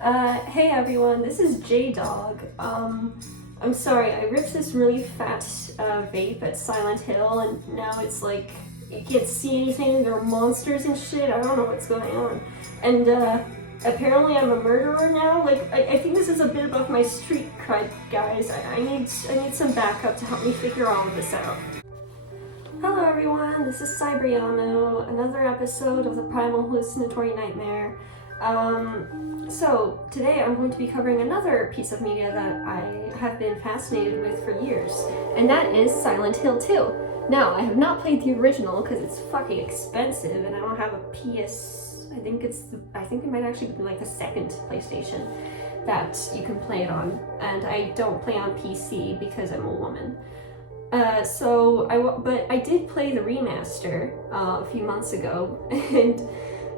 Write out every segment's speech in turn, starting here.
Hey everyone, this is J-Dog. I'm sorry, I ripped this really fat vape at Silent Hill and now it's like, you can't see anything, there are monsters and shit, I don't know what's going on. And apparently I'm a murderer now. Like, I think this is a bit above my street cred, guys. I need some backup to help me figure all of this out. Hello everyone, this is Cybriano, another episode of the Primal Hallucinatory Nightmare. So today I'm going to be covering another piece of media that I have been fascinated with for years, and that is Silent Hill 2. Now, I have not played the original because it's fucking expensive and I don't have a PS, I think it might actually be like the second PlayStation that you can play it on, and I don't play on PC because I'm a woman. But I did play the remaster a few months ago, and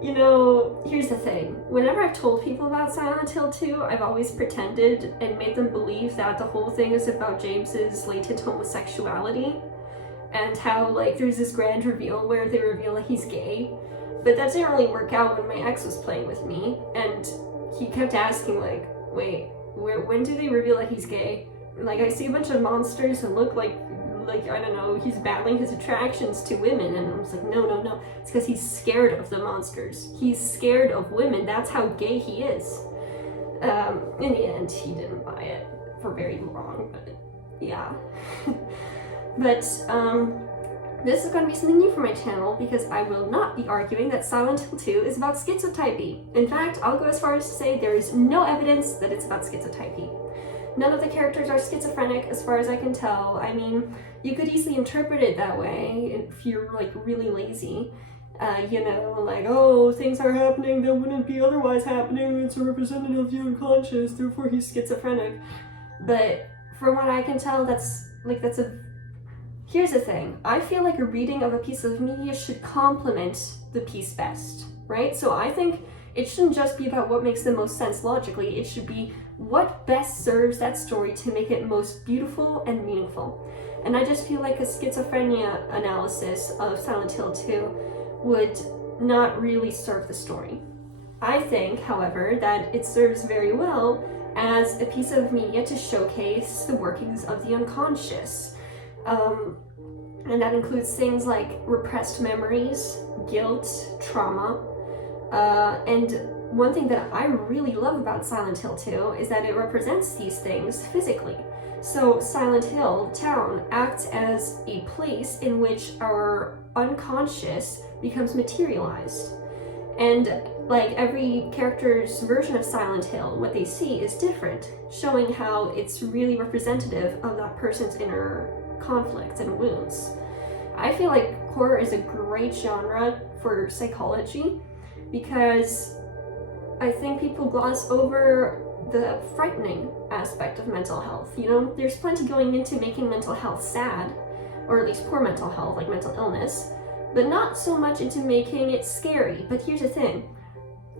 you know, here's the thing. Whenever I've told people about Silent Hill 2, I've always pretended and made them believe that the whole thing is about James's latent homosexuality, and how, like, there's this grand reveal where they reveal that he's gay. But that didn't really work out when my ex was playing with me, and he kept asking, like, wait, when do they reveal that he's gay? Like, I see a bunch of monsters that look like, I don't know, he's battling his attractions to women, and I was like, no, it's because he's scared of the monsters. He's scared of women, that's how gay he is. In the end, he didn't buy it for very long, but yeah. But, this is going to be something new for my channel, because I will not be arguing that Silent Hill 2 is about schizotypy. In fact, I'll go as far as to say there is no evidence that it's about schizotypy. None of the characters are schizophrenic, as far as I can tell. I mean, you could easily interpret it that way if you're, like, really lazy. You know, like, oh, things are happening that wouldn't be otherwise happening, it's a representative of the unconscious, therefore he's schizophrenic. But from what I can tell, here's the thing. I feel like a reading of a piece of media should complement the piece best, right? So I think it shouldn't just be about what makes the most sense logically, it should be what best serves that story to make it most beautiful and meaningful. And I just feel like a schizophrenia analysis of Silent Hill 2 would not really serve the story. I think, however, that it serves very well as a piece of media to showcase the workings of the unconscious. And that includes things like repressed memories, guilt, trauma, and one thing that I really love about Silent Hill 2 is that it represents these things physically. So Silent Hill Town acts as a place in which our unconscious becomes materialized. And like every character's version of Silent Hill, what they see is different, showing how it's really representative of that person's inner conflicts and wounds. I feel like horror is a great genre for psychology because I think people gloss over the frightening aspect of mental health. You know, there's plenty going into making mental health sad, or at least poor mental health, like mental illness, but not so much into making it scary. But here's the thing,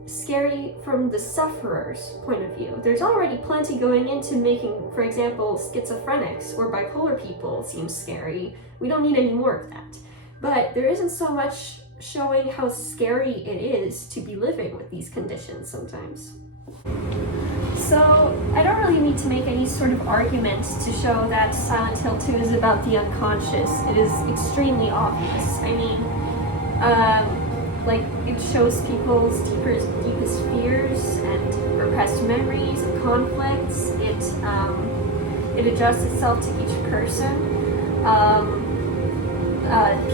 scary from the sufferer's point of view. There's already plenty going into making, for example, schizophrenics or bipolar people seem scary. We don't need any more of that. But there isn't so much showing how scary it is to be living with these conditions sometimes. So I don't really need to make any sort of argument to show that Silent Hill 2 is about the unconscious. It is extremely obvious. I mean, like, it shows people's deepest fears and repressed memories and conflicts. It adjusts itself to each person.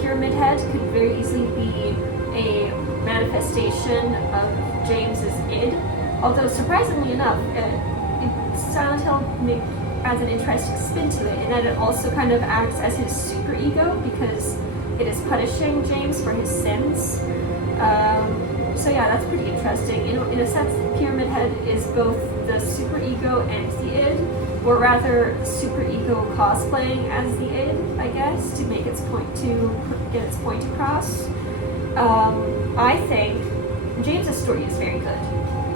Pyramid Head could very easily be a manifestation of James's id, although surprisingly enough, Silent Hill adds an interesting spin to it in that it also kind of acts as his superego because it is punishing James for his sins. So yeah, that's pretty interesting. In a sense, Pyramid Head is both the superego and the id, or rather, superego cosplaying as the id, I guess, to make its point, to get its point across. I think James's story is very good.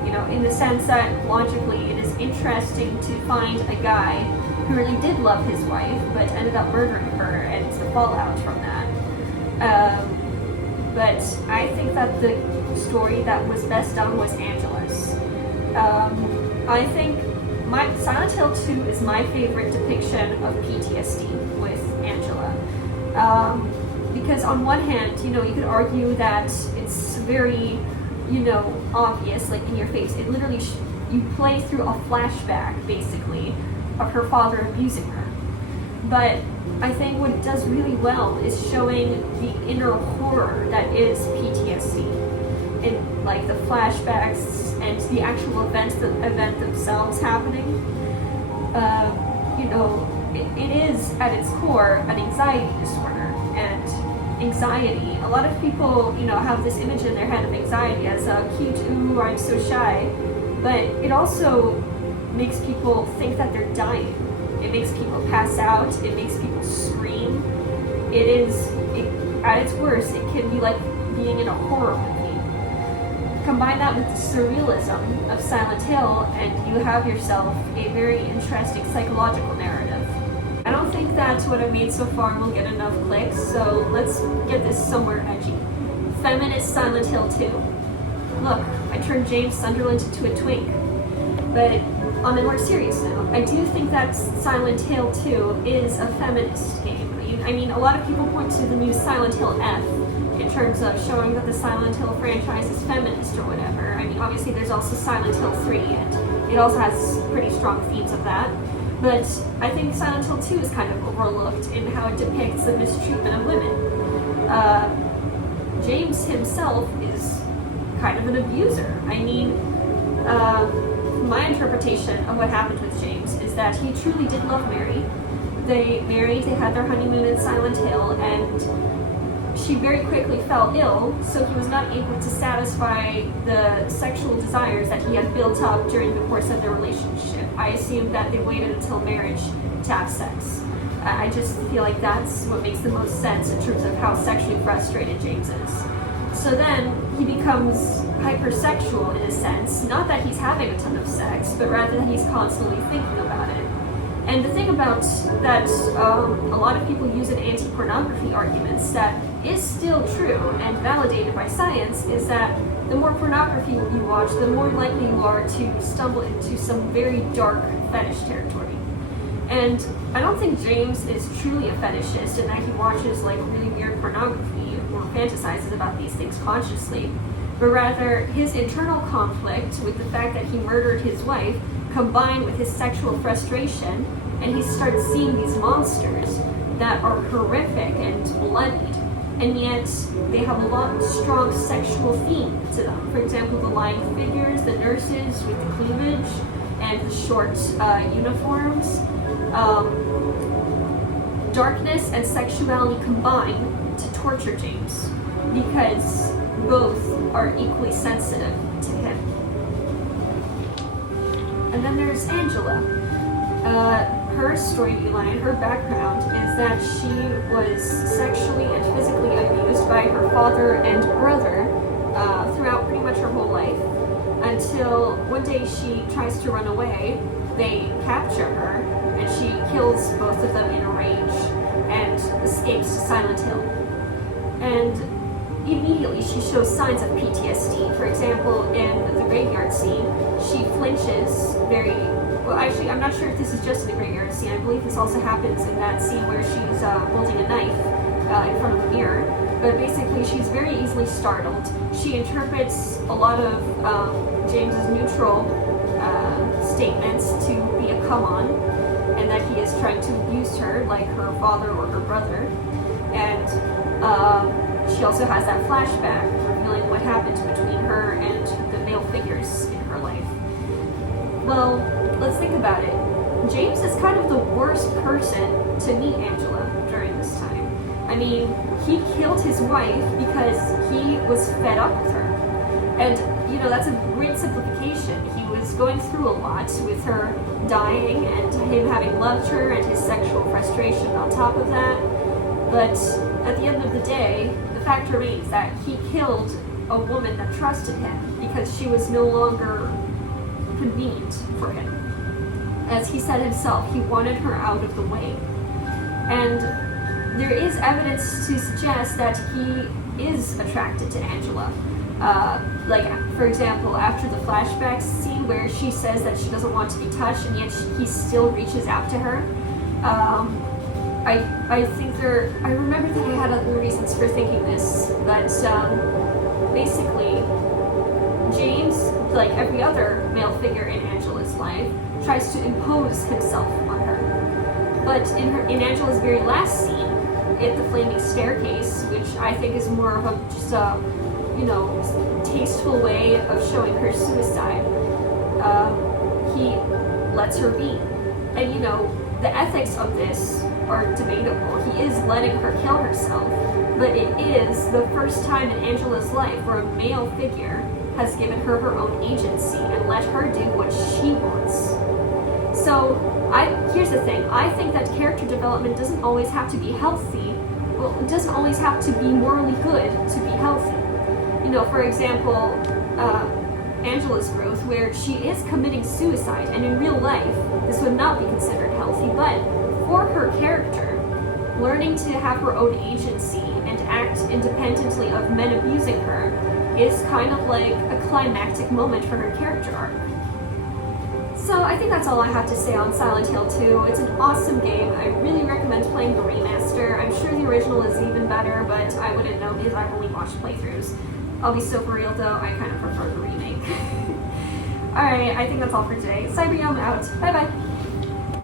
You know, in the sense that logically it is interesting to find a guy who really did love his wife, but ended up murdering her, and it's the fallout from that. But I think that the story that was best done was Angela's. I think Silent Hill 2 is my favorite depiction of PTSD with Angela. Because on one hand, you could argue that it's very, obvious, like in your face. It literally, you play through a flashback, basically, of her father abusing her. But I think what it does really well is showing the inner horror that is PTSD. In like the flashbacks and the actual event themselves happening. It is at its core an anxiety disorder, and anxiety, a lot of people, have this image in their head of anxiety as a cute, ooh, I'm so shy, but it also makes people think that they're dying. It makes people pass out, it makes people scream. At its worst, it can be like being in a horror movie. Combine that with the surrealism of Silent Hill, and you have yourself a very interesting psychological narrative. I don't think that what I've made so far will get enough clicks, so let's get this somewhere edgy. Feminist Silent Hill 2. Look, I turned James Sunderland into a twink. But on a more serious note, I do think that Silent Hill 2 is a feminist game. I mean, a lot of people point to the new Silent Hill F in terms of showing that the Silent Hill franchise is feminist or whatever. I mean, obviously there's also Silent Hill 3, and it also has pretty strong themes of that. But I think Silent Hill 2 is kind of overlooked in how it depicts the mistreatment of women. James himself is kind of an abuser. I mean, my interpretation of what happened with James is that he truly did love Mary. They married, they had their honeymoon in Silent Hill, and she very quickly fell ill, so he was not able to satisfy the sexual desires that he had built up during the course of their relationship. I assume that they waited until marriage to have sex. I just feel like that's what makes the most sense in terms of how sexually frustrated James is. So then he becomes hypersexual in a sense, not that he's having a ton of sex, but rather that he's constantly thinking about it. And the thing about that a lot of people use in anti-pornography arguments that is still true and validated by science is that the more pornography you watch, the more likely you are to stumble into some very dark fetish territory. And I don't think James is truly a fetishist in that he watches like really weird pornography or fantasizes about these things consciously, but rather his internal conflict with the fact that he murdered his wife combined with his sexual frustration, and he starts seeing these monsters that are horrific and bloodied, and yet they have a lot of strong sexual theme to them. For example, the lying figures, the nurses with the cleavage, and the short uniforms. Darkness and sexuality combine to torture James, because both are equally sensitive to him. And then there's Angela. Her storyline, her background is that she was sexually and physically abused by her father and brother throughout pretty much her whole life, until one day she tries to run away. They capture her, and she kills both of them in a rage and escapes to Silent Hill. And immediately she shows signs of PTSD. For example, in the graveyard scene, she flinches very well. Actually, I'm not sure if this is just in the graveyard scene. I believe this also happens in that scene where she's holding a knife in front of the mirror. But basically, she's very easily startled. She interprets a lot of James's neutral statements to be a come-on, and that he is trying to abuse her like her father or her brother. And she also has that flashback revealing what happened between her and the male figures in her life. Well, let's think about it. James is kind of the worst person to meet Angela during this time. I mean, he killed his wife because he was fed up with her. And, that's a great simplification. He was going through a lot with her dying and him having loved her and his sexual frustration on top of that. But at the end of the day, the fact remains that he killed a woman that trusted him because she was no longer convenient for him. As he said himself, he wanted her out of the way. And there is evidence to suggest that he is attracted to Angela. Like, for example, after the flashback scene where she says that she doesn't want to be touched and yet he still reaches out to her. I think I remember that I had other reasons for thinking this, but basically, James, like every other male figure in Angela's life, tries to impose himself on her. But in Angela's very last scene, at the flaming staircase, which I think is more of just a, tasteful way of showing her suicide, he lets her be. And the ethics of this are debatable. He is letting her kill herself, but it is the first time in Angela's life where a male figure has given her her own agency and let her do what she wants. So, here's the thing. I think that character development doesn't always have to be healthy. Well, it doesn't always have to be morally good to be healthy. For example, Angela's growth, where she is committing suicide, and in real life, this would not be considered healthy, but for her character, learning to have her own agency and act independently of men abusing her is kind of like a climactic moment for her character arc. So I think that's all I have to say on Silent Hill 2. It's an awesome game. I really recommend playing the remaster. I'm sure the original is even better, but I wouldn't know because I've only watched playthroughs. I'll be so for real though, I kind of prefer the remake. Alright, I think that's all for today. Cyberyoom out. Bye bye!